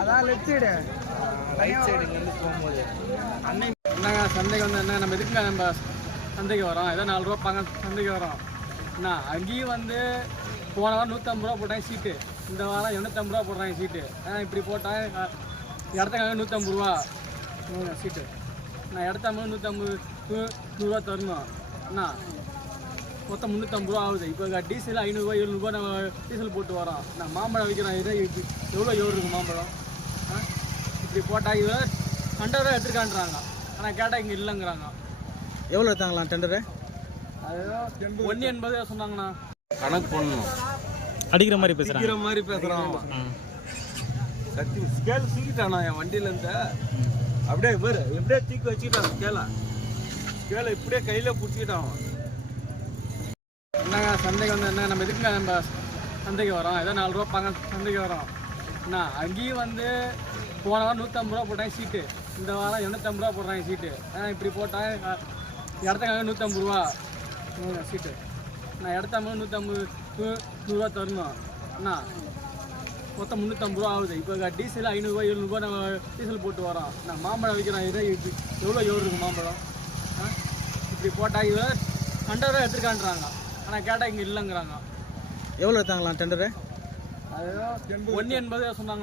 அதான் left side right side இருந்து போகும்போது என்னங்க சந்தைக்கு வந்து என்ன நம்ம எதுக்குங்க நம்ம சந்தைக்கு வரோம் ஏதோ 4 ரூபா பாங்க சந்தைக்கு வரோம் என்ன அங்கேயும் வந்து போன வாரம் 150 ரூபா போட்டாங்க சீட்டு இந்த வாரம் 250 ரூபா போடுறாங்க சீட்டு இப்படி போட்டால் இடத்துக்காக 150 ரூபா சீட்டு நான் இடத்தாம 150 தரணும் என்ன மொத்தம் 350 ரூபா ஆகுது இப்போ டீசல் 500 700 நம்ம டீசல் போட்டு வரோம் நான் மாம்பழம் விற்கிறேன் இதே எவ்வளோ இருக்குது மாம்பழம் இப்படி போட்டால் இதை டெண்டராக எடுத்துருக்கான்றாங்க ஆனால் கேட்டால் இங்கே இல்லைங்கிறாங்க எவ்வளோ எடுத்தாங்களா டெண்டரு அதுதான் 180 சொன்னாங்கண்ணா கணக்கு பண்ணணும் அடிக்கிற மாதிரி பேசுகிறான் கத்தி ஸ்கேல் தூக்கிட்டானா என் வண்டியிலேருந்து அப்படியே வேறு எப்படியே தூக்கி வச்சுக்கிட்டான் ஸ்கேலை இப்படியே கையில் பிடிச்சிக்கிட்டான் என்னங்க சந்தைக்கு வந்து என்ன நம்ம எதுக்குங்க நம்ம சந்தைக்கு வரோம் ஏதோ 4 ரூபா பாங்க சந்தைக்கு வரோம் என்ன அங்கேயும் வந்து போன வாரம் 150 ரூபா போட்டாங்க சீட்டு இந்த வாரம் 250 ரூபா போடுறாங்க சீட்டு இப்படி போட்டால் இடத்துக்காக 150 ரூபா சீட்டு நான் இடத்தாம 150 ரூபா தரணும் என்ன மொத்தம் 350 ரூபா ஆகுது இப்போ டீசல் 500 700 நம்ம டீசல் போட்டு வரோம் நான் மாம்பழம் விற்கிறேன் இதே எவ்வளோ இருக்குது மாம்பழம் இப்படி போட்டால் இதை டெண்டராக எடுத்துருக்கான்றாங்க ஆனால் கேட்டால் இங்கே இல்லைங்கிறாங்க எவ்வளோ எடுத்தாங்களா டெண்டரு அதுதான் 180 சொன்னாங்க